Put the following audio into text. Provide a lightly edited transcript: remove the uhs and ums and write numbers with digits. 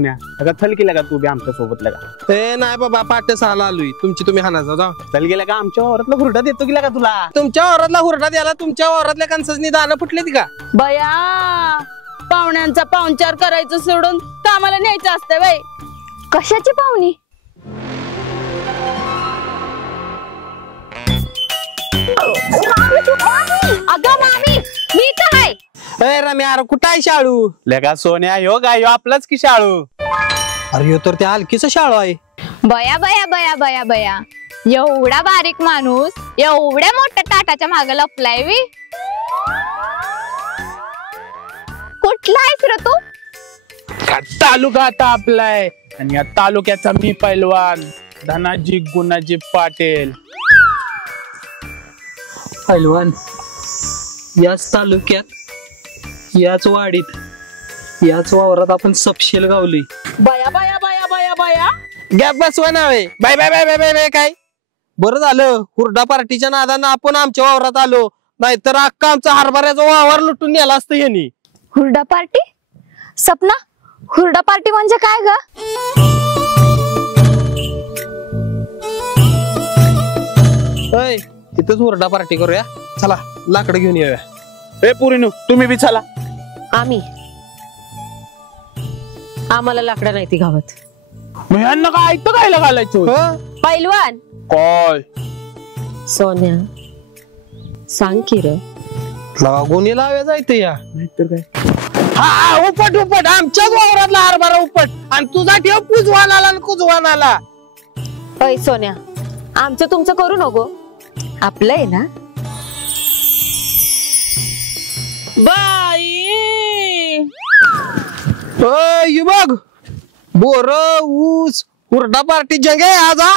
सोन्या लगा थल केला का तू बी आमच्या सोबत लगा ए नाही बाबा पाठ सहाला आलोय तुमची हाना जा थल गेला का आमच्या वावरातला हुरडा देतो गेला का तुला तुमच्या वावरातला हुरडा द्याला तुमच्या वावरातल्या कणसाची दाणं फुटली ती का बया पाहुण्यांचा पाहुणचार करायचं सोडून कामाला न्यायचं असतं बाई कशाची पाहुणी अगं मामी मी तर आहे ए रम्या अरे कुठं आहे शाळू लगा सोन्या ह्यो काय ह्यो आपलाच की शाळू अरे ह्यो तर त्या हलकीचा शाळू आहे बया बया बया बया बया एवढा बारीक माणूस एवढ्या मोठ्या ताटाच्या मागे लपलाय वी कुठला आहेस रे तू तालुका आता आपलाय आणि या तालुक्याचा मी पैलवान धनाजी गुणाजी पाटील पैलवान याच तालुक्यात याच वाडीत याच वावरात आपण सपशेल गावली बया बया बया बया बया गॅप बसवा नावे bye bye bye bye bye bye काय बरं झालं हुरडा पार्टीच्या नादानं आपण आमच्या वावरात आलो नाहीतर अख्खा आमचा हरभऱ्याचा वावर लुटून नेला असतं यांनी हुरडा पार्टी सपना हुरडा पार्टी म्हणजे काय ग इथंच हुरडा पार्टी करूया चला लाकडं घेऊन येऊया ए पुरीनो तुम्ही बी चला आम्हाला लाकडं नाही ती गावात मग यांना काय ऐकतं खायला घालायचं पैलवान काय सोन्या सांग की रे लागून लाव्या जायचं या नाहीतर काय हा उपट उपट आमच्याच वावरातला हरभरा उपट आणि तुझा ठेव पुजवान आला आणि कुजवान आला अय सोन्या आमचं तुमचं करू नको आपलं आहे ना बाई बघ बोर ऊस हुरडा पार्टी जंगे आज हा